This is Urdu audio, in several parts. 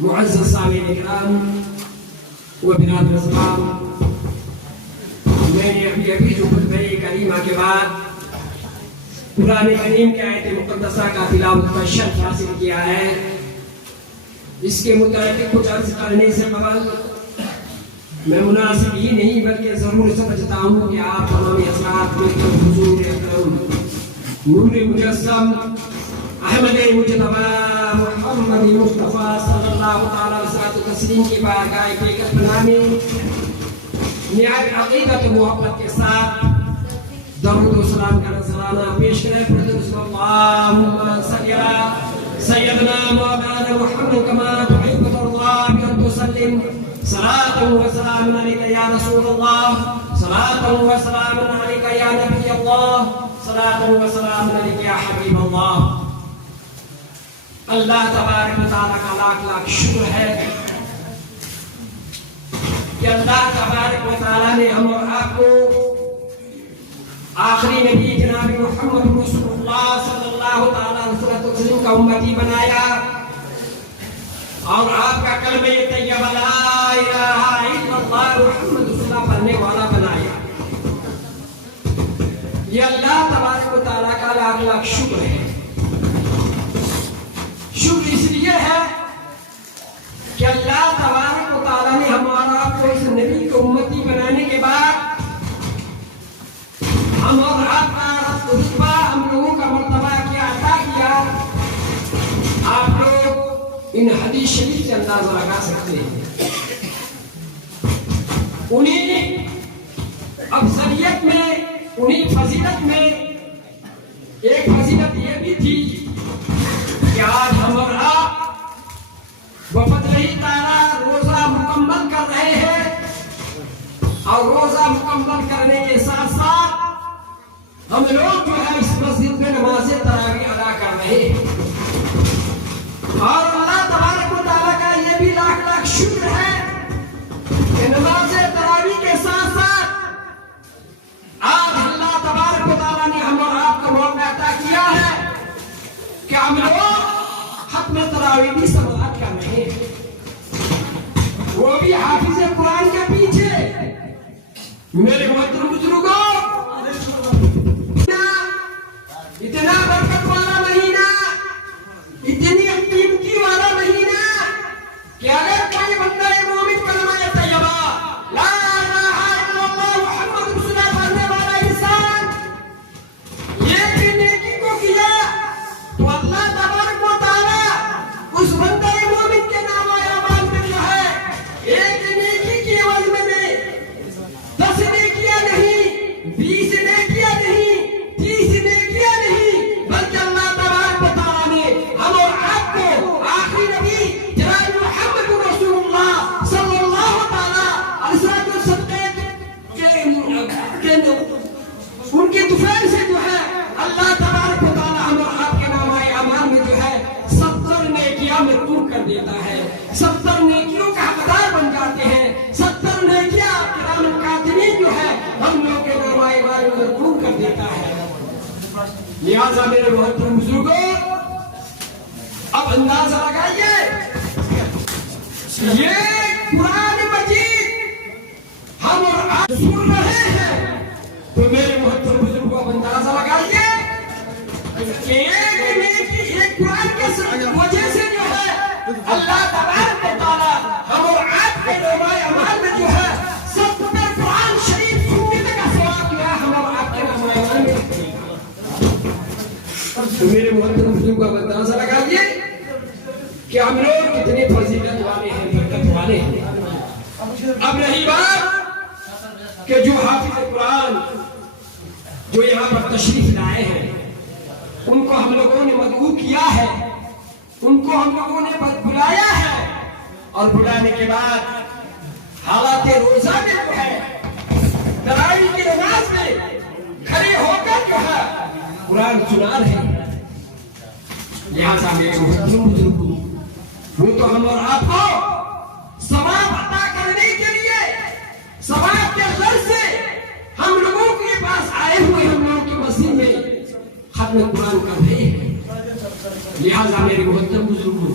معزز سامعین کرام و برادر اسلام، میں نے ابھی جو خطبہ کریمہ کے بعد قرآن کریم کے آیت مقدسہ کا تلاوت کا شرف حاصل کیا ہے، اس کے متعلق کچھ عرض کرنے سے قبل میں مناسب ہی نہیں بلکہ ضرور سمجھتا ہوں کہ آپ تمام حضرات میں حضور اکرم نور مجسم احمد مجتبی محمد مصطفیٰ صلی اللہ تعالی وسلم کی بارگاہ پیغمبر میں نہایت عقیدت و محبت کے ساتھ درود و سلام کا نذرانہ پیش کریں۔ اللہم صلی علی سیدنا مولانا محمد کما تحب وترضى بأن تسلم صلاة وسلام عليك يا رسول الله، صلاة وسلام عليك يا نبي الله، صلاة وسلام عليك يا حبيب الله۔ اللہ تبارک و تعالیٰ کا لاکھ لاکھ شکر ہے کہ اللہ تبارک و تعالیٰ نے ہم اور آپ کو آخری نبی جناب محمد رسول اللہ صلی اللہ تعالیٰ علیہ وسلم کا امتی بنایا اور آپ کا کلمہ طیبہ لا الہ الا اللہ محمد رسول اللہ پڑھنے والا بنایا۔ یہ اللہ تبارک و تعالیٰ کا لاکھ لاکھ شکر ہے۔ شکر اس لیے ہے کہ اللہ تبارک و تعالیٰ نے ہمارا آپ کو اس نبی کو امتی بنانے کے بعد ہم اور آپ کا رتبہ ہم لوگوں کا مرتبہ کیا عطا کیا، آپ لوگ ان حدیث شریف سے اندازہ لگا سکتے ہیں۔ انہیں افضلیت میں، انہیں فضیلت میں ایک فضیلت یہ بھی تھی کہ آج ہم اور آپ بفضلہ تعالیٰ روزہ مکمل کر رہے ہیں، اور روزہ مکمل کرنے کے ساتھ ساتھ ہم لوگ جو ہے اس مسجد میں نماز تراویح ادا کر رہے ہیں، اور اللہ تبارک و تعالیٰ کا یہ بھی لاکھ لاکھ شکر ہے کہ نماز تراویح کے ساتھ ساتھ آج اللہ تبارک و تعالیٰ نے ہم اور آپ کو موقع عطا کیا ہے کہ ہم لوگ ختم تراویح بھی سماعت کر رہے ہیں، وہ بھی حافظ قرآن کے پیچھے۔ میرے محترم بزرگوں، اتنا برکت والا مہینہ، اتنی قیمتی والا مہینہ کہ اگر کوئی بندہ مومن کلمہ طیبہ لا الہ الا اللہ محمد رسول اللہ پڑھنے والا انسان یہ نیکی کو کیا تو اللہ تبارک و تعالی اس بندہ مومن کے نام اعمال میں جو ہے ایک نیکی کی عوض میں 10 نیکیاں نہیں، 20 نیکیاں نہیں، 30 نیکیاں نہیں، بلکہ اللہ تبارک و تعالی نے ہم اور آپ کو آخری نبی جناب محمد رسول اللہ صلی اللہ تعالی علیہ وسلم ان کے طفیل سے جو ہے اللہ تبارک و تعالی ہم اور آپ کے نام اعمال میں جو ہے 70 نیکیاں مرتب کر دیتا ہے، 70 نیکیوں کا حقدار بن جاتے ہیں، 70 نیکیاں کرام الکاتبین جو ہے ہم لوگ کے نام اعمال میں مرتب کر دیتا ہے۔ لہذا میرے محترم بزرگوں، اب اندازہ لگائیے یہ قرآن مجید ہم اور آپ سن رہے ہیں تو میرے محترم بزرگوں اب اندازہ لگائیے کہ ایک نیکی ایک قرآن کے وجہ سے جو ہے اللہ تبارک و تعالی ہم اور آپ کے نام اعمال میں جو ہے 70 قرآن شریف سننے کا ثواب جو ہے ہم اور آپ کے نام اعمال میں تو میرے محترم بزرگوں اب اندازہ لگائیے کہ ہم لوگ کتنے فضیلت والے ہیں، برکت والے ہیں۔ اب رہی بات کہ جو حافظ قرآن جو یہاں پر تشریف لائے ہیں ان کو ہم لوگوں نے مدعو کیا ہے، ان کو ہم لوگوں نے بلایا ہے، اور بلانے کے بعد حالات روزہ میں جو ہے تراویح کی نماز میں کھڑے ہو کر جو ہے قرآن سنا رہے ہیں۔ لہذا میرے محترم بزرگوں، وہ تو ہم اور آپ کو ثواب عطا کرنے کے لیے ثواب کے غرض سے ہم لوگوں کے پاس آئے ہوئے ہم لوگوں کی مسجد میں ختم قرآن کر رہے ہیں۔ لہذا میرے محترم بزرگوں،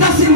10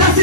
10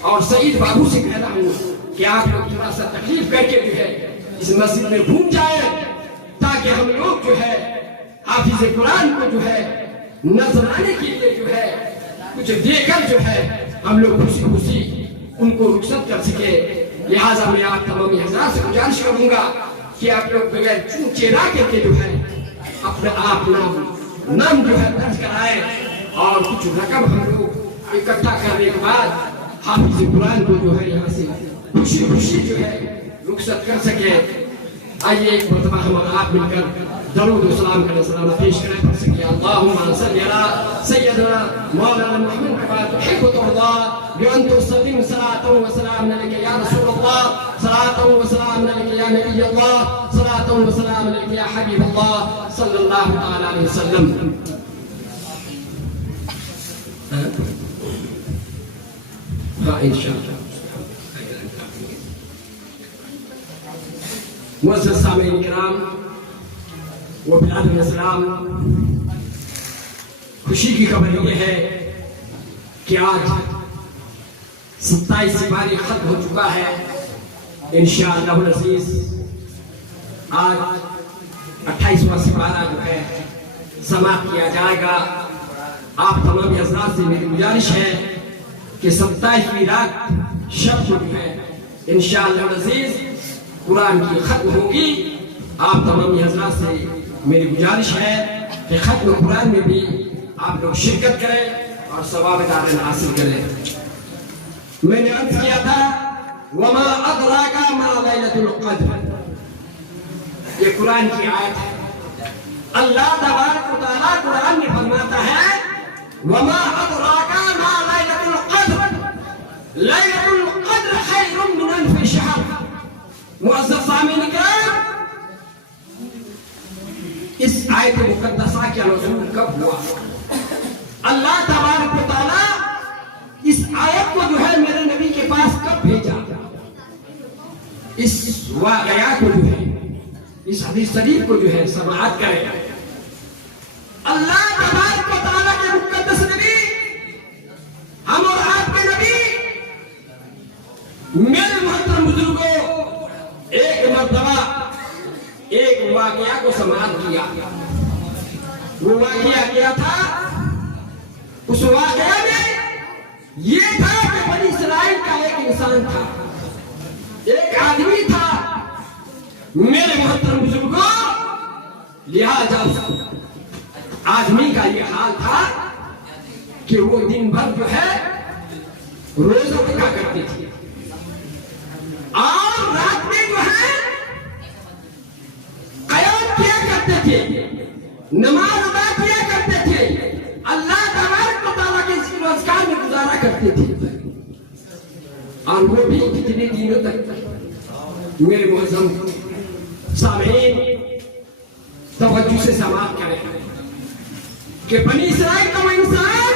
اور سعید بابو سے کہہ رہا ہوں کہ آپ لوگ تھوڑا سا تکلیف کر کے جو ہے اس مسجد میں گھوم جائیں تاکہ ہم لوگ جو ہے حافظ قرآن کو جو ہے نذرانے کے لیے جو ہے کچھ دے کر جو ہے ہم لوگ خوشی خوشی ان کو رخصت کر سکے. لہٰذا میں آپ تمام حضرات سے گزارش کروں گا کہ آپ لوگ بغیر چون چیرا کر کے جو ہے اپنا آپ نام جو ہے درج کرائے اور کچھ رقم ہم لوگ اکٹھا کرنے کے بعد حافظ قرآن کو جو ہے یہاں سے خوشی خوشی جو ہے رخصت کر سکے. آئیے ایک مرتبہ ہم آپ مل کر درود و سلام کریں سلام پیش کریں پڑھ سکے. اللہم صلی علی سیدنا مولانا محمد کما تحب وترضى بأن تسلم صلاة وسلام عليك يا رسول الله صلاة وسلام عليك يا نبي الله صلاة وسلام عليك يا حبيب الله صلى الله تعالى عليه وسلم. ان شاء اللہ. معزز سامعین کرام و برادران اسلام، خوشی کی خبر یہ ہے کہ آج 27 سپارے ختم ہو چکا ہے. انشاءاللہ العزیز آج 28واں سپارہ جو ہے سماعت کیا جائے گا. آپ تمام حضرات سے میری گزارش ہے کہ 27ویں رات شب کو جو ہے انشاءاللہ العزیز قرآن کی ختم ہوگی. آپ تمام حضرات سے میری گزارش ہے کہ ختم قرآن میں بھی آپ لوگ شرکت کریں اور ثواب دارن حاصل کریں. میں نے عرض کیا تھا وما ادراک ما لیلۃ القدر، یہ قرآن کی آیت ہے. اللہ تبارک و تعالیٰ قرآن میں فرماتا ہے وما ادراک ما لیلۃ القدر لیلۃ القدر خیر من الف شہر. معزز سامعین کرام، اس آیت مقدسہ کا نزول کب ہوا؟ اللہ تبارک و تعالیٰ اس آیت کو جو ہے میرے نبی کے پاس کب بھیجا؟ اس واقعہ کو جو ہے اس حدیث شریف کو جو ہے سماعت کرے. اللہ تبارک و تعالیٰ کے مقدس نبی، ہم اور آپ کے نبی، میرے محترم بزرگوں، ایک مرتبہ ایک واقعہ کو سماعت کیا. وہ واقعہ کیا تھا؟ اس واقعہ میں یہ تھا کہ بنی اسرائیل کا ایک انسان تھا، ایک آدمی تھا. میرے محترم بزرگوں، لہذا آدمی کا یہ حال تھا کہ وہ دن بھر جو ہے روزہ رکھا کرتے تھے اور رات میں جو ہے قیام کیا کرتے تھے، نماز ادا کیا کرتے تھے، اللہ تبارک و تعالیٰ کے ذکر و اذکار میں گزارا کرتے تھے. اور وہ بھی کتنے دنوں تک؟ میرے معظم سامعین توجہ سے سماعت کریں کہ بنی اسرائیل کا وہ انسان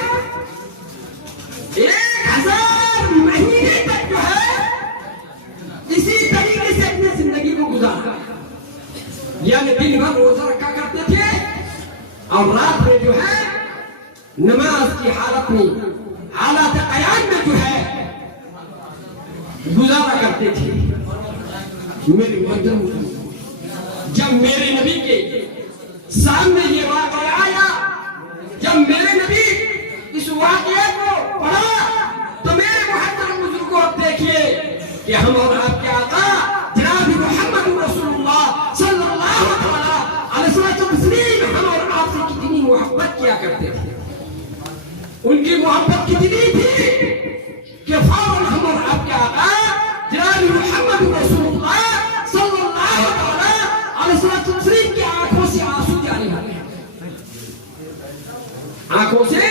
1000 مہینے تک جو ہے اسی طریقے سے اپنی زندگی کو گزارا. یعنی دن بھر روزہ رکھا کرتے تھے اور رات میں جو ہے نماز کی حالت میں، حالات قیام میں جو ہے گزارا کرتے تھے. میرے محترم، جب میرے نبی کے سامنے یہ واقعہ آیا، جب میرے نبی اس واقعے کو پڑھا تو میرے محترم بزرگوں اب دیکھیے کہ ہم اور آپ کے آقا جناب محمد رسول اللہ صلی اللہ علیہ وسلم ہم اور آپ سے کتنی محبت کیا کرتے تھے. ان کی محبت کتنی تھی کہ فوراً ہم اور آپ کے آقا جناب محمد رسول اللہ صلی اللہ علیہ وسلم کی آنکھوں سے آنسو جاری ہو گئے. آنکھوں سے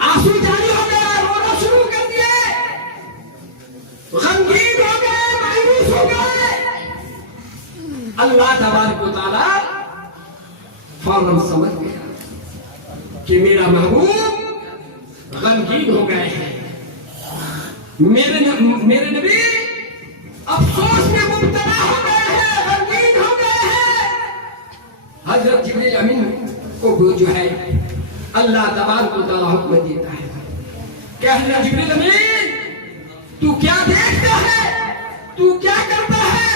آنسو جاری ہو گیا، رونا شروع کر دیے، غمگین ہو گئے، مایوس ہو گئے. اللہ تبارک و تعالیٰ فوراً سمجھ گیا کہ میرا محبوب غمگین ہو گئے ہیں. میرے نبی افسوس میں مبتلا ہو گئے ہیں، غمگین ہو گئے ہیں. حضرت جبریل امین کو جو ہے اللہ تبارک و تعالیٰ حکم دیتا ہے کہ حضرت جبریل امین تو کیا دیکھتا ہے؟ تو کیا کرتا ہے؟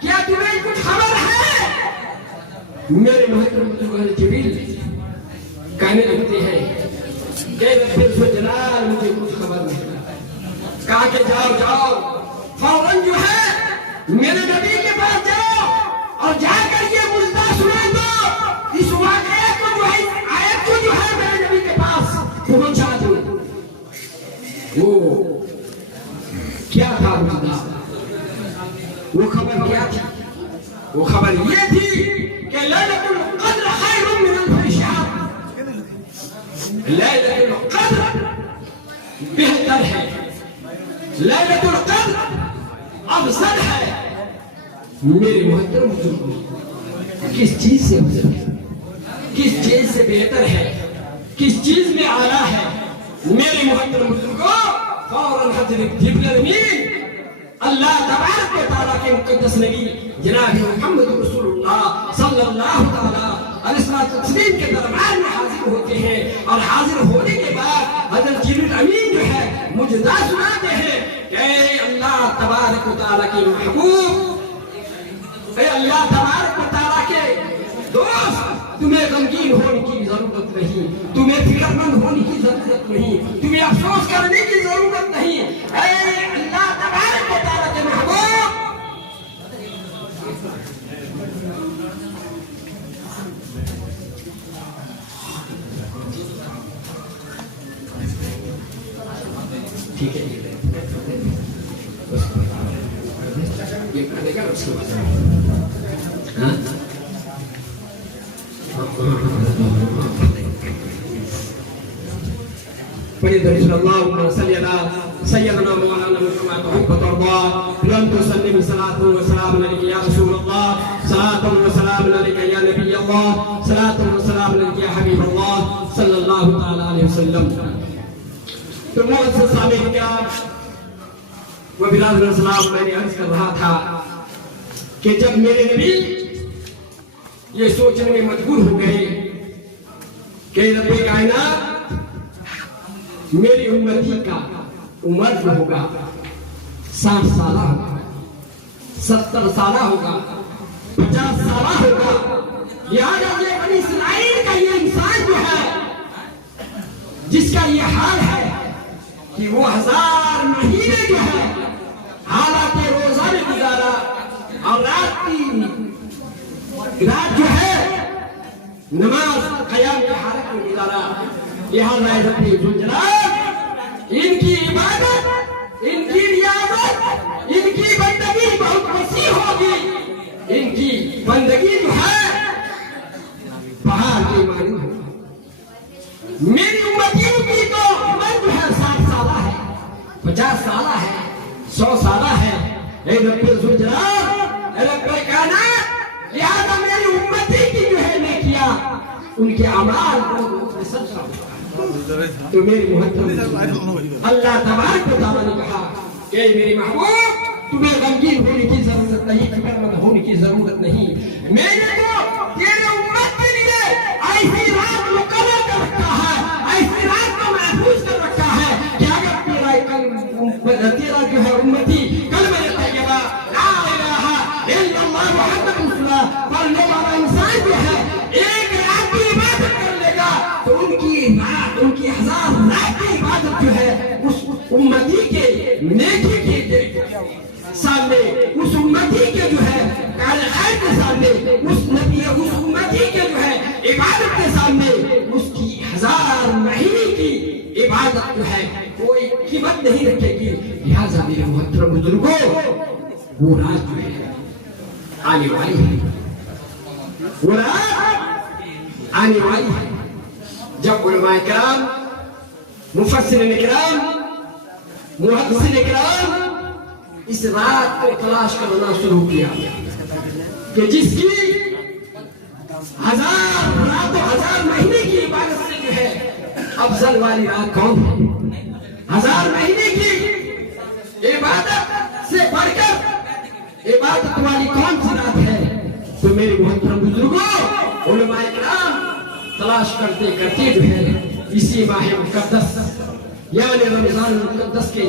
کیا تمہیں کچھ خبر ہے؟ میرے محترم بزرگان جبریل کہنے لگتے ہیں کہ رب الجلال مجھے کچھ خبر نہیں. کہا کہ جاؤ جاؤ فوراً جو ہے میرے نبی کے پاس جاؤ اور جا کر یہ مجدہ سنا دو. اس واقعے کو جو ہے آیت کو جو ہے میرے نبی کے پاس پہنچا دو. وہ کیا تھا مجدہ؟ وہ خبر کیا تھی؟ وہ خبر یہ تھی کہ لیلۃ القدر خیر من الف شہر. لیلۃ القدر بہتر ہے، لیلۃ القدر افضل ہے. میرے محترم بزرگوں، کس چیز سے افضل ہے؟ کس چیز سے بہتر ہے؟ کس چیز میں اعلیٰ ہے؟ میرے محترم بزرگوں، فوراً حضرت جبریل امین اللہ تبارک و تعالیٰ کے مقدس نبی جناب محمد رسول اللہ صلی اللہ تعالیٰ علیہ وسلم کے دربار میں حاضر ہوتے ہیں. اور حاضر ہونے کے بعد حضرت جبریل امین جو ہے مجدہ سناتے ہیں کہ اے اللہ تبارک و تعالیٰ کے محبوب، اے اللہ تبارک و تعالیٰ کے دوست، تمہیں غمگین ہونے کی ضرورت نہیں، تمہیں فکر مند ہونے کی ضرورت نہیں، تمہیں افسوس کرنے کی ضرورت نہیں. اے اللہ تبارک و تعالیٰ کے محبوب، ٹھیک ہے یہ کرنے کا اس کے بعد اللهم صل على سيدنا مولانا محمد تحب وترضى لن تسلم صلاة وسلام عليك يا رسول الله، صلاة وسلام عليك يا نبي الله، صلاة وسلام عليك يا حبيب الله صلى الله تعالى عليه وسلم. تو معزز سامعین کرام و برادران اسلام، میں نے عرض کر رہا تھا کہ جب میرے نبی یہ سوچنے میں مجبور ہو گئے کہ رب کائنات میری امتی کا عمر جو ہوگا 60 سالہ ہوگا، 70 سالہ ہوگا، 50 سالہ ہوگا. لہذا یہ بنی اسرائیل کا یہ انسان جو ہے جس کا یہ حال ہے کہ وہ 1000 مہینے جو ہے حالات روزہ میں گزارا اور رات جو ہے نماز قیام کی حالت میں گزارا. لہذا رب الجلال ان کی عبادت، ان کی ریاضت، ان کی بندگی بہت وسیع ہوگی. ان کی بندگی جو ہے پہاڑ کی مانند ہوگی. میری امتیوں کی تو عمر جو ہے 60 سالہ ہے، 50 سالہ ہے، 100 سالہ ہے. اے رب الجلال، اے رب کائنات، لہذا میری امتی کی جو ہے نیکیاں، ان کے اعمال کو سب ہوگا. تو میری محترم اللہ تبارک و تعالیٰ نے کہا کہ میری محبوب، تمہیں غمگین ہونے کی ضرورت نہیں، فکر مند ہونے کی ضرورت نہیں. میں نے تو تیرے امت کے لیے ایسی رات مقرر کر رکھا ہے، ایسی رات کو محفوظ کر رکھا ہے کہ اگر تیرا جو ہے امتی کلمہ طیبہ لا الہ الا اللہ محمد رسول اللہ پڑھنے والا انسان جو ہے ایک رات کی عبادت کر لے گا تو ان کی 1000 رات کی عبادت جو ہے اس امتی کے نیکی کے سامنے، اس امتی کے جو ہے کار خیر کے سامنے، اس امتی کے جو ہے عبادت کے سامنے، اس کی 1000 مہینے کی عبادت جو ہے کوئی قیمت نہیں رکھے گی. لہذا میرے محترم بزرگوں، وہ رات جو ہے آنے والی ہے، وہ رات آنے والی ہے جب علماء کرام، مفسرین کرام، محدثین کرام اس رات کو تلاش کرنا شروع کیا کہ جس کی 1000 رات و 1000 مہینے کی عبادت سے جو ہے افضل والی رات کون ہے؟ 1000 مہینے کی عبادت سے بڑھ کر عبادت والی کون سی رات ہے؟ تو میرے محترم بزرگوں، علماء کرام تلاش کرتے کرتے جو ہے اسی ماہ مقدس یعنی رمضان المقدس کے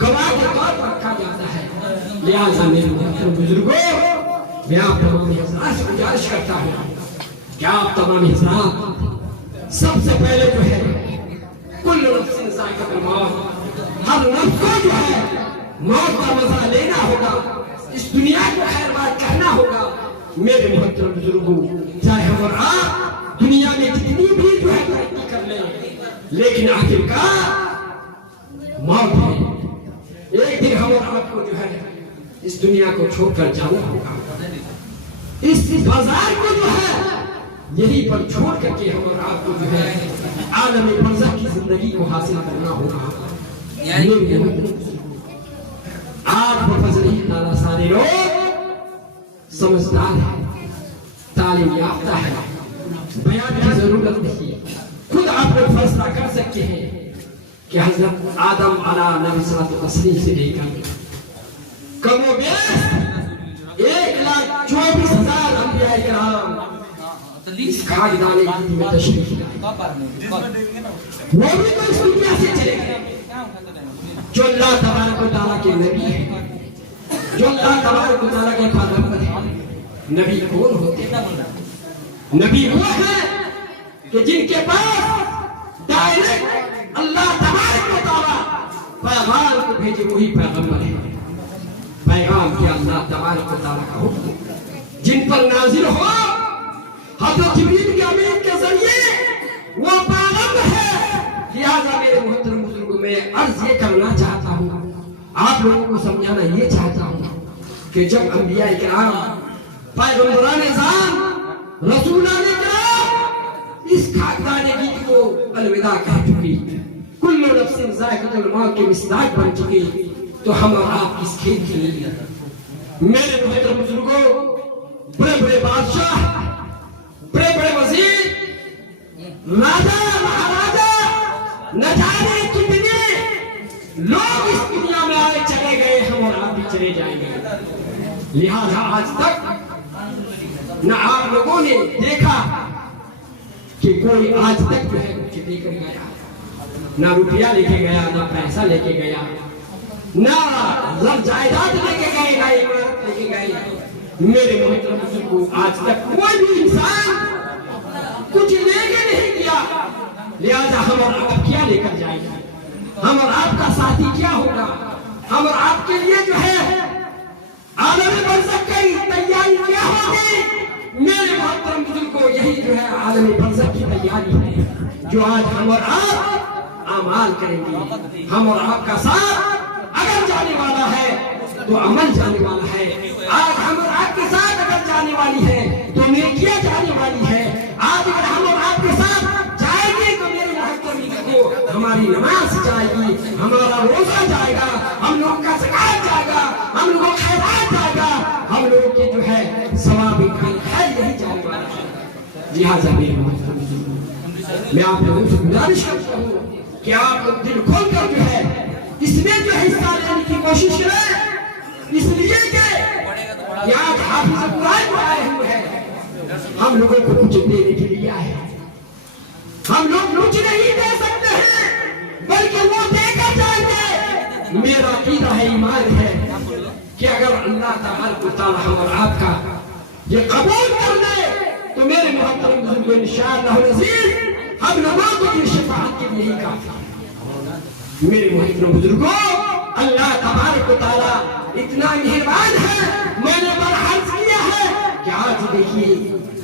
گواہ کے طور پر رکھا جاتا ہے. لہٰذا میرے محترم بزرگوں، میں آپ تمام حضرات سے گزارش کرتا ہوں کہ آپ تمام حضرات سب سے پہلے جو ہے کل نفس ذائقۃ الموت، ہر نفس کو جو ہے موت کا مزہ لینا ہوگا، اس دنیا کو خیر بات کرنا ہوگا. میرے محترم بزرگوں، چاہے ہم اور آپ دنیا میں جتنی بھی جو ہے ترقی کر لیں، لیکن آخرکار موت ہے. ایک دن ہم اور آپ کو جو ہے اس دنیا کو چھوڑ کر جانا ہوگا. اس بازار کو جو ہے یہی پر چھوڑ کر کے ہم اور آپ کو جو ہے عالم برزخ کی زندگی کو حاصل کرنا ہوگا. آپ بفضل اللہ سارے لوگ سمجھدار ہے، تعلیم یافتہ ہے، بیان کی ضرورت نہیں. خود آپ لوگ فیصلہ کر سکتے ہیں کہ حضرت آدم علیہ نبی صلی اللہ علیہ وسلم سے لے کر کم و بیش 1,24,000 انبیاء کرام اس خاکدان کی میں تشریف لائے، وہ بھی تو اس دنیا سے چلے گئے. جو اللہ تبارک و تعالیٰ کے نبی ہیں، جو اللہ تبارک و تعالیٰ کے پیغمبر ہیں. نبی کون ہوتے ہیں؟ نبی وہ ہیں کہ جن کے پاس ڈائریکٹ اللہ تبارک و تعالیٰ پیغام کو بھیجے، وہی پیغمبر ہیں. پیغام کیا اللہ تبارک و تعالیٰ کا حکم جن پر نازل ہو حضرت جبریل امین کے ذریعے وہ پیغام ہے. لہذا میرے محترم بزرگوں، میں عرض یہ کرنا چاہتا ہوں، آپ لوگوں کو سمجھانا یہ چاہتا ہوں کہ جب انبیاء کرام، پیغمبران اعظام، رسولان کرام اس خاکدان گیت کو الوداع کہہ چکی، کل نفس ذائقۃ الموت کے مصداق بن چکی، تو ہم اور آپ کس کھیل کے لیے؟ میرے محترم بزرگوں، بڑے بڑے بادشاہ، بڑے بڑے وزیر، راجا مہاراجا، نہ جانے کتنے لوگ اس دنیا میں آئے چلے گئے، ہم اور آپ بھی چلے جائیں گے. لہذا آج تک نہ آپ لوگوں نے دیکھا کہ کوئی آج تک جو ہے کچھ لے کر گیا، نہ روپیہ لے کے گیا، نہ پیسہ لے کے گیا، نہ زر جائیداد لے کے گئے، نہ عمارت لے کے گئے. میرے محترم بزرگوں، آج تک کوئی بھی انسان کچھ لے کے نہیں گیا. لہذا ہم اور آپ کیا لے کر جائیں گے؟ ہم اور آپ کا ساتھی کیا ہوگا؟ ہم اور آپ کے لیے جو ہے عالم برزخ کی تیاری کیا ہوگی؟ میرے محترم بزرگوں، یہی جو ہے عالم برزخ کی تیاری ہے جو آج ہم اور آپ اعمال کریں گے. ہم اور آپ کا ساتھ اگر جانے والا ہے تو عمل جانے والا ہے. آج ہم اور آپ کے ساتھ اگر جانے والی ہے تو نیکیاں جانے والی ہے. آج اگر ہم اور آپ کے ساتھ جائے گی تو میرے محترم بزرگوں، ہماری نماز جائے گی، ہمارا روزہ جائے گا، ہم لوگوں کا زکات جائے گا، ہم لوگوں کا خیرات جائے گا، ہم لوگوں کے جو ہے ثواب خیر یہی جانے والا ہے. لہٰذا میرے محترم بزرگوں، میں آپ لوگوں سے گزارش کرتا ہوں کہ آپ لوگ دل کھول کر جو ہے اس میں جو حصہ لینے کی کوشش کریں، اس لیے کہ یہاں حافظ قرآن جو آئے ہوئے ہیں، ہم لوگوں کو کچھ دینے کے لیے آئے ہیں. ہم لوگ کچھ نہیں دے سکتے ہیں بلکہ وہ دے کر جائیں گے. میرا عقیدہ ہے، ایمان ہے کہ اگر اللہ تبارک و تعالیٰ ہم اور آپ کا یہ قبول کر لے تو میرے محترم بزرگوں انشاءاللہ العزیز ہم لوگوں کو یہ شفاعت کے لیے ہی کافی ہے. میرے محترم بزرگوں، اللہ تبارک و تعالیٰ اتنا مہربان ہے. میں نے عرض کیا ہے کہ آج دیکھیے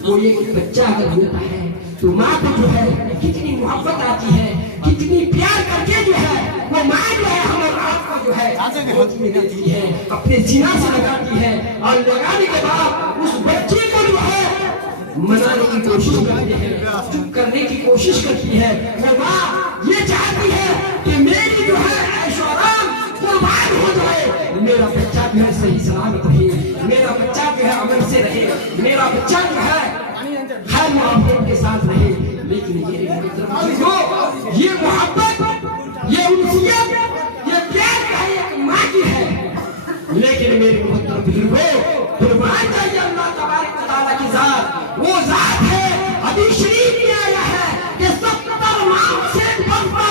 وہ ایک بچہ اگر ہوتا ہے تو ماں کو جو ہے کتنی محبت آتی ہے، کتنی پیار کر کے جو ہے وہ ماں جو ہے ہم اور آپ کو جو ہے گود میں دیتی ہے، اپنے سینہ سے لگاتی ہے، اور لگانے کے بعد اس بچے کو جو ہے منانے کی کوشش کرتی ہے، چپ کرنے کی کوشش کرتی ہے. وہ ماں یہ چاہتی ہے کہ میری جو ہے عیش و آرام قربان ہو جائے، میرا بچہ جو ہے صحیح سلامت رہے، میرا بچہ جو ہے عمل سے رہے، میرا بچہ جو ہے خیر محبت کے ساتھ رہے. لیکن یہ محبت، یہ انسیت، یہ پیار کا ایک ماں کی ہے. لیکن میرے محترم بزرگوں، قربان جائیے اللہ تبارک و تعالیٰ کی ذات، وہ ذات ہے. حدیث شریف میں آیا ہے کہ 70 ماؤں سے بڑھ کر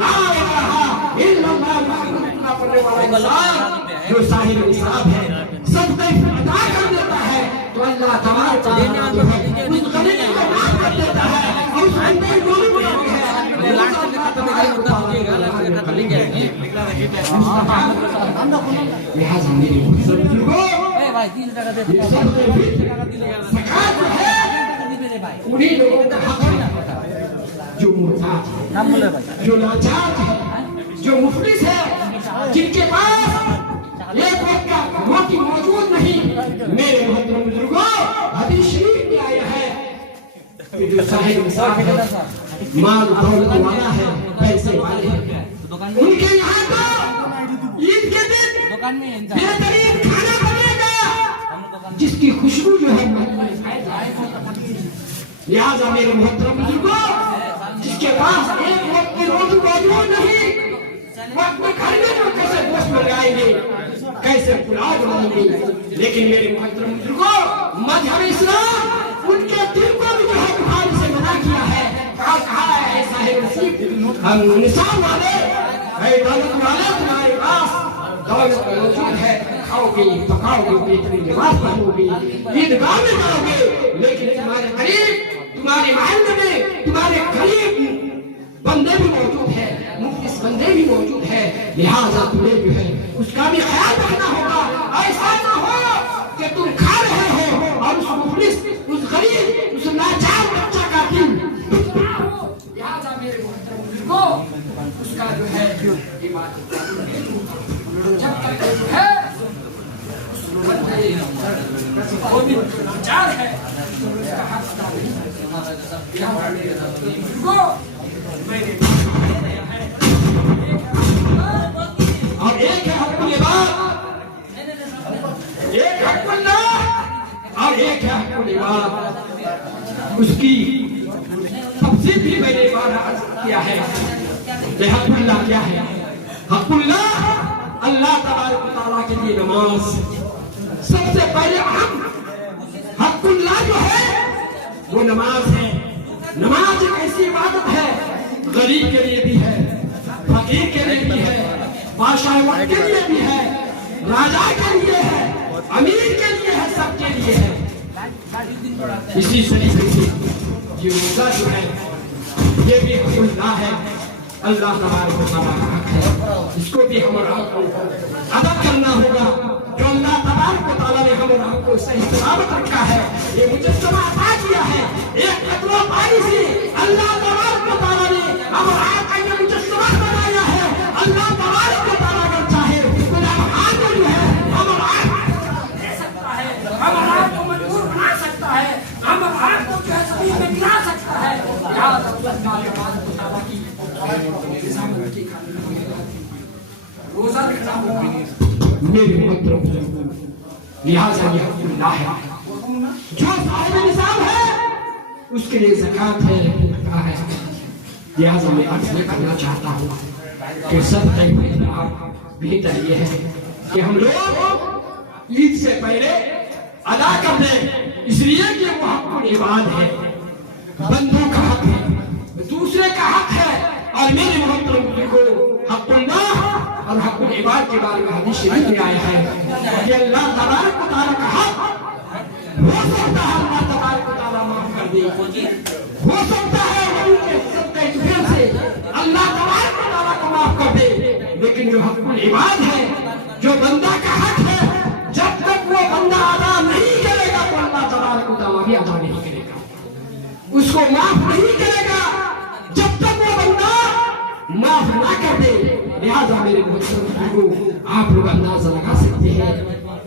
لا الہ الا اللہ محمد پڑھنے والا انسان جو صاحب نصاب ہے صدقہ ادا کر دیتا ہے تو اللہ تبارک و تعالیٰ جو ہے اس غریب کو معاف کر دیتا ہے اور اس بندے کو بھی ہے لہٰذا میرے بزرگوں زکات جو ہے انہیں لوگوں کا حق ہے جو محتاج ہے جو لاچار ہے جو مفلس ہے جن کے پاس ایک وقت کا روٹی موجود نہیں. میرے محترم بزرگوں حدیث شریف میں آیا ہے کہ جو صاحب نصاب ہے مال دولت والا ہے پیسے والے ہیں ان کے یہاں تو عید کے دن بہترین کھانا بنے گا جس کی خوشبو جو ہے لہٰذا میرے محترم بزرگوں جس کے پاس ایک وقت کی روٹی موجود نہیں وہ اپنے گھر میں جو کیسے گوشت منگائیں گے کیسے پلاؤ بنائیں گے. لیکن میرے محترم بزرگوں مذہب اسلام ان کے دل کو بھی جو ہے بخاری سے منع کیا ہے کہا ہے صاحب نصیب ہم نصاب والے اے دولت والے تمہارے پاس دولت موجود ہے کھاؤ گے پکاؤ گے بہترین لباس پہنو گے عیدگاہ میں جاؤ گے لیکن تمہارے قریب تمہارے محلے میں تمہارے قریب بندے بھی موجود ہے مفلس بندے بھی موجود ہے لہٰذا تمہیں جو ہے اس کا بھی خیال رکھنا ہوگا. ایسا نہ ہو کہ تم کھا رہے ہو اور اس مفلس اس غریب اس لاچار بچہ کا دل لہٰذا میرے محترم بزرگوں اس کا جو ہے عبادت جب تک جو ہے وہ بھی لاچار ہے اس کا حق ادا نہیں اور ایک ہے حق العباد ایک حق اللہ اور ایک ہے حق العباد. اس کی تفصیل بھی میں نے عرض کیا ہے کہ حق اللہ کیا ہے. حق اللہ اللہ تبارک و تعالیٰ کے لیے نماز سب سے پہلے اہم حق اللہ جو ہے وہ نماز ہے. نماز ایک ایسی عبادت ہے غریب کے لیے بھی ہے فقیر کے لیے بھی ہے بادشاہ وقت کے لیے بھی ہے راجا کے لیے ہے امیر کے لیے ہے سب کے لیے ہے. اسی طریقے سے یہ روزہ جو ہے یہ بھی حق اللہ ہے اللہ تبارک و تعالیٰ کا حق ہے اس کو بھی ہمارا ادا کرنا ہوگا جو اللہ تبارک و تعالیٰ نے ہمارا حق کو صحیح سلامت رکھا ہے. یہ مجسمہ عطا کیا ہے ایک قطرہ پانی سے اللہ تبارک و تعالیٰ نے ہمارا حق کا یہ مجسمہ بنایا ہے. اللہ تبارک و تعالیٰ اگر چاہے غلام آدم جو ہے ہمارا حق دے سکتا ہے ہمارا حق کو مجبور بنا سکتا ہے ہمارا حق کو جو ہے زمین میں گرا سکتا ہے. یاد اللہ تبارک و تعالیٰ کی روزہ رکھنا ہوگا میرے محترم لہٰذا یہ حق اللہ ہے. جو صاحب نصاب ہے اس کے لیے زکات ہے کیا ہے. لہٰذا میں عرض یہ کرنا چاہتا ہوں کہ صدقہ بہتر یہ ہے کہ ہم لوگ عید سے پہلے ادا کر دیں اس لیے کہ وہ حق العباد ہے بندوں کا حق ہے دوسرے کا حق ہے. اور میرے محترم کو حق اللہ اور حق العباد کے بارے میں حدیث شریف میں آیا ہے کہ اللہ تبارک و تعالیٰ کا حق ہو سکتا ہے اللہ تبارک و تعالیٰ معاف کر دے ہو سکتا ہے وہی کے صدقے جبریل سے اللہ تبارک و تعالیٰ کو معاف کر دے. لیکن جو حق العباد ہے جو بندہ کا حق ہے جب تک وہ بندہ ادا نہیں کرے گا تو اللہ تبارک و تعالیٰ بھی ادا نہیں کرے گا اس کو معاف نہیں کرے گا جب تک وہ بندہ معاف نہ کر دے. لہٰذا میرے محترم کو آپ لوگ اندازہ لگا سکتے ہیں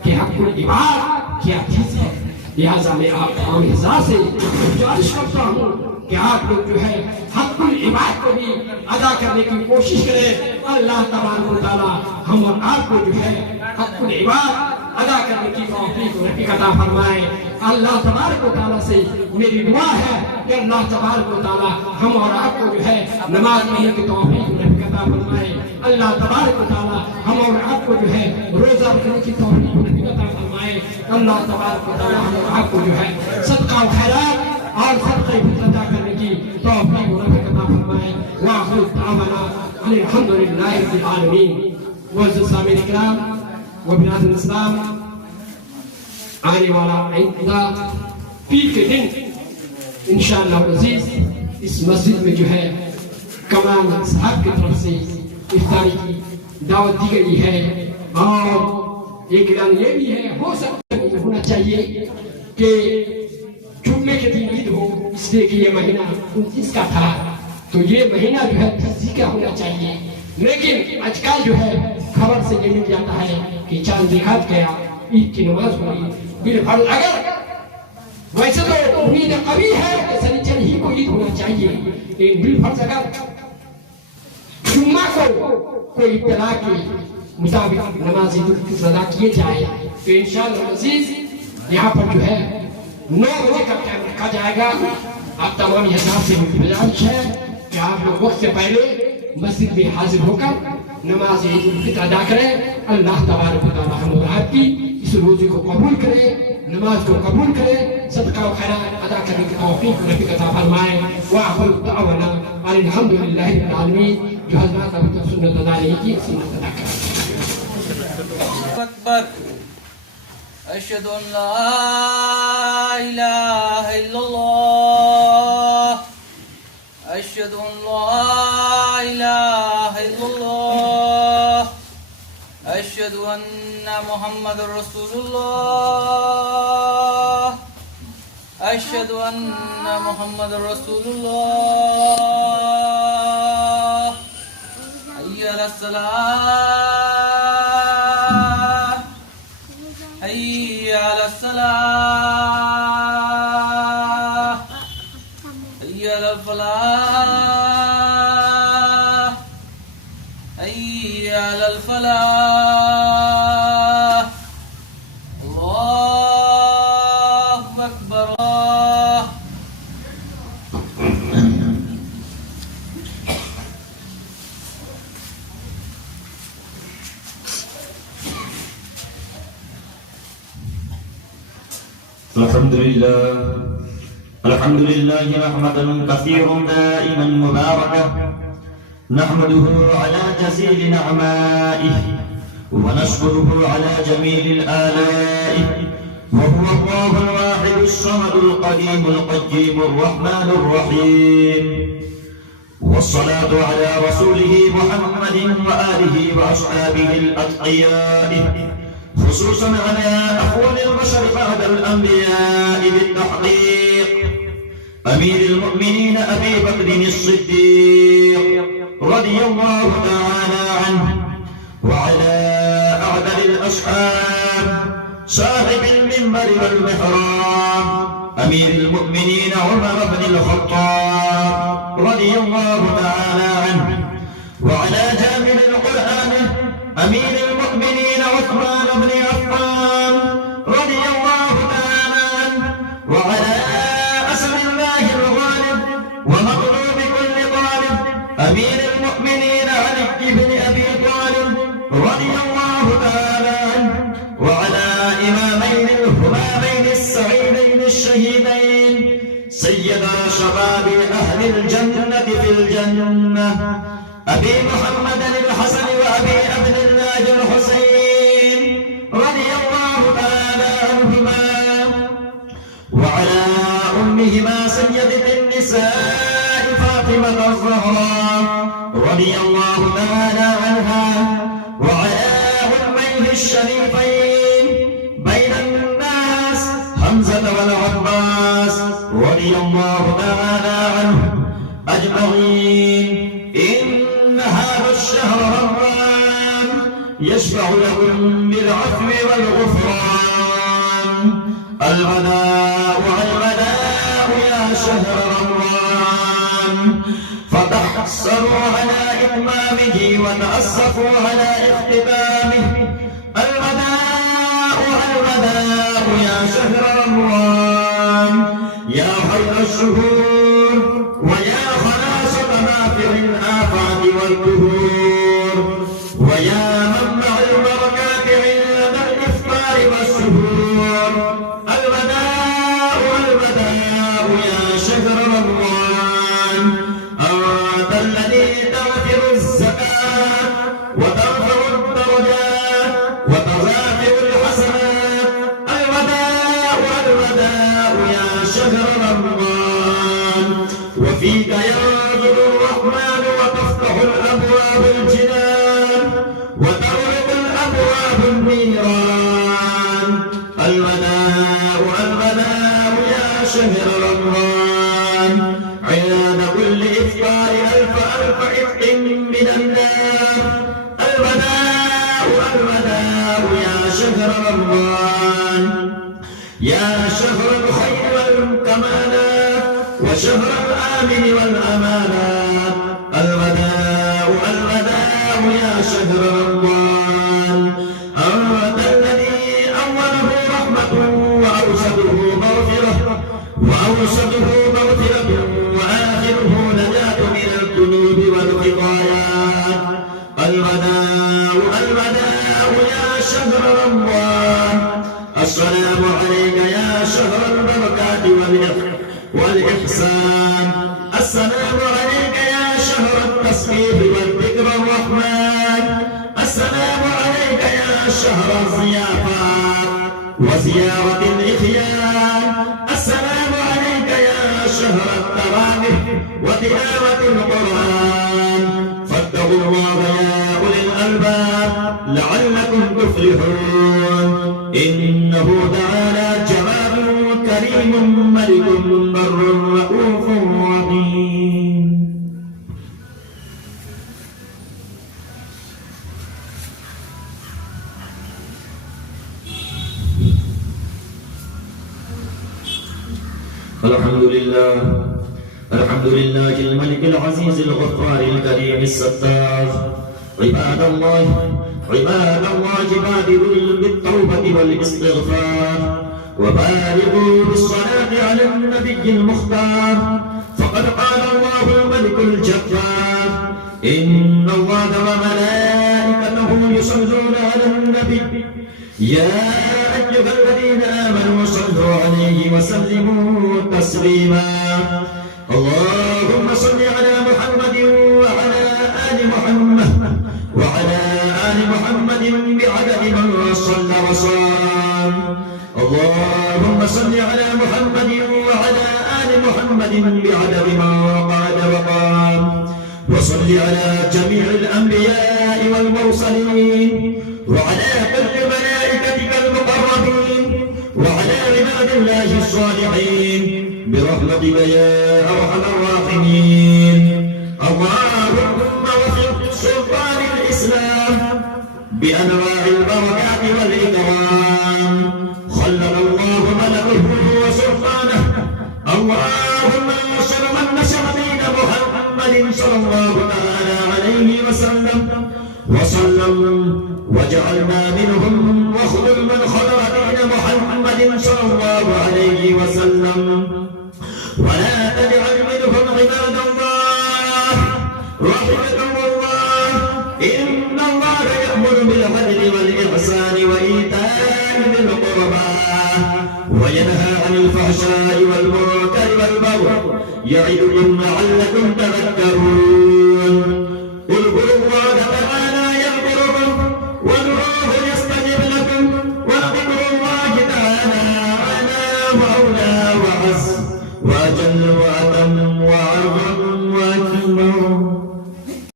کہ حق العباد کیا چیز ہے. لہٰذا میں آپ عام حضرات سے گزارش کرتا ہوں کہ آپ لوگ جو ہے حق العباد کو بھی ادا کرنے کی کوشش کریں. اللہ تبارک و تعالیٰ ہم اور آپ کو جو ہے حق العباد ادا کرنے کی توفیق و رفیق عطا فرمائے. اللہ تبارک و تعالیٰ سے میری دعا ہے کہ اللہ تبارک و تعالیٰ ہم اور آپ کو جو ہے نماز پڑھنے کی توفیق و رفیق عطا فرمائے. اللہ تبارک و تعالیٰ ہم اور آپ کو جو ہے روزہ رکھنے کی توفیق و رفیق عطا فرمائے. اللہ تبارک و تعالیٰ ہم اور آپ کو جو ہے صدقہ و خیرات اور صدقہ ادا کرنے کی توفیق و رفیق عطا فرمائے. وآخر دعوانا أن الحمد لله رب العالمين. معزز سامعین اکرام و برادر اسلام، آنے والا آئندہ پیر کے دن انشاءاللہ العزیز اس مسجد میں جو ہے کمال صاحب کی طرف سے افطاری کی دعوت دی گئی ہے، اور ایک اعلان یہ بھی ہے، ہو سکتا ہے ہونا چاہیے کہ جمعے کے دن عید ہو، اس لیے کہ یہ مہینہ 29 کا تھا تو یہ مہینہ جو ہے 30 کا ہونا چاہیے، لیکن آج کل جو ہے خبر سے یہ مل جاتا ہے کہ چاند دیکھا گیا، عید کی نماز ہوئی بالفرض۔ اگر ویسے تو امید قوی ہے کہ سنیچر ہی کو عید ہونا چاہیے، لیکن بالفرض اگر جمعہ کو کوئی اطلاع کے مطابق نماز عید الفطر ادا کیے جائے تو انشاءاللہ العزیز یہاں پر جو ہے 9 بجے کا ٹائم رکھا جائے گا۔ آپ تمام حضرات سے گزارش ہے کہ آپ لوگ وقت سے پہلے مسجد میں حاضر ہو کر نماز عید الفطر ادا کریں۔ اللہ تبارک و تعالی ہم اور آپ کی اس روزے کو قبول کرے، نماز کو قبول کرے، صدقہ و خیرات ادا کرنے کی توفیق نبی عطا فرمائے۔ وآخر دعوانا ان الحمد للہ رب العالمین۔ جو حضرات ابھی تک سنت ادا نہیں کی سنت ادا کریں۔ اکبر اشہد ان لا الہ الا اللہ اشہد ان لا الہ الا اللہ اشہد ان محمد رسول اللہ اشہد ان محمد رسول اللہ حی علی الصلاۃ حی علی الصلاۃ حی علی الفلاح حی علی الفلاح اللہ اکبر اللہ۔ الحمد لله نحمدا كثيرا دائما مباركا نحمده على جزيل نعمائه ونشكره على جميل الآلاء، وهو الله الواحد الصمد القديم القديم الرحمن الرحيم، والصلاة على رسوله محمد وآله وأصحابه الأتقياء، خصوصا على أفضل البشر بعد الأنبياء بالتحقيق أمير المؤمنين أبي بكر الصديق رضي الله تعالى عنه، وعلى أعدل الأصحاب صاحب المنبر والمحراب أمير المؤمنين عمر بن الخطاب رضي الله تعالى عنه، وعلى جامع القرآن أمير المؤمنين عثمان بن عفان رضي الله تعالى عنه، وعلى أسد الله الغالب ومطلوب كل طالب أمير المؤمنين علي بن أبي طالب رضي الله تعالى عنه، وعلى إمامين الهمامين السعيدين الشهيدين سيدا شباب أهل الجنة في الجنة أبي محمد الحسن وأبي عبد الله الحسين رضي الله تعالى عنهما، وعلى أمهما سيدة النساء فاطمة الزهراء رضي الله تعالى عنها، وعلى أميه الشريفين بين الناس حمزة والعباس رضي الله تعالى عنهم أجمعين. إن هذا الشهر رمضان يشفع لهم بالعفو والغفران. الغداء والغداء يا شهر رمضان، فتحسروا على إتمامه وتأسفوا على اختتامه. الغداء والغداء يا شهر رمضان، يا خير الشهور ويا خلاصة نافع الآفات والدهور، ويا منبع البركات عند الإفطار والسحور. الغداء والغداء يا شهر رمضان، أنت النيران الغداء الغداء يا شهر رمضان عياد كل إفطار ألف ألف عتق من النار الغداء الغداء يا شهر رمضان يا شهر الخير والكمالات وشهر الآمن والأمانات الغداء الغداء يا شهر رمضان أنت الذي أوله رحمة وأوسطه مغفرة وآخره نجاة من الذنوب والخطايات الغداء الغداء يا شهر رمضان السلام عليك يا شهر البركات والإحسان السلام عليك يا شهر التسبيح والذكر الرحمن السلام عليك يا شهر الضيافات وزيارة الإخيان السلام عليك يا شهر التراويح وتلاوة القرآن فاتقوا الله يا أولي الألباب لعلكم تفلحون إنه تعالى جواد كريم ملك بر رؤوف رحيم الحمد لله الملك العزيز الغفار الكريم الستار عباد الله بادروا بالتوبة والاستغفار وبالغوا بالصلاة على النبي المختار فقد قال الله الملك الجبار إن الله وملائكته يصلون على النبي يا أيها الذين آمنوا صلوا عليه وسلموا تسليما اللهم صل على محمد وعلى آل محمد بعدد من صلى وصام اللهم صل على محمد وعلى آل محمد بعدد من قعد وقام وصل على جميع الأنبياء والمرسلين وعلى كل ملائكتك المقربين وعلى عباد الله الصالحين برحمتك يا أرحم الراحمين اللهم وفق سلطان الإسلام بأنواع البركات والإكرام خلق الله ملكه وسلطانه اللهم انصر من نشر دين محمد صلى الله تعالى عليه وسلم وجعلنا منهم واخذل من خلق دين محمد صلى الله عليه وسلم ولا تجعل منهم عباد الله رحمكم الله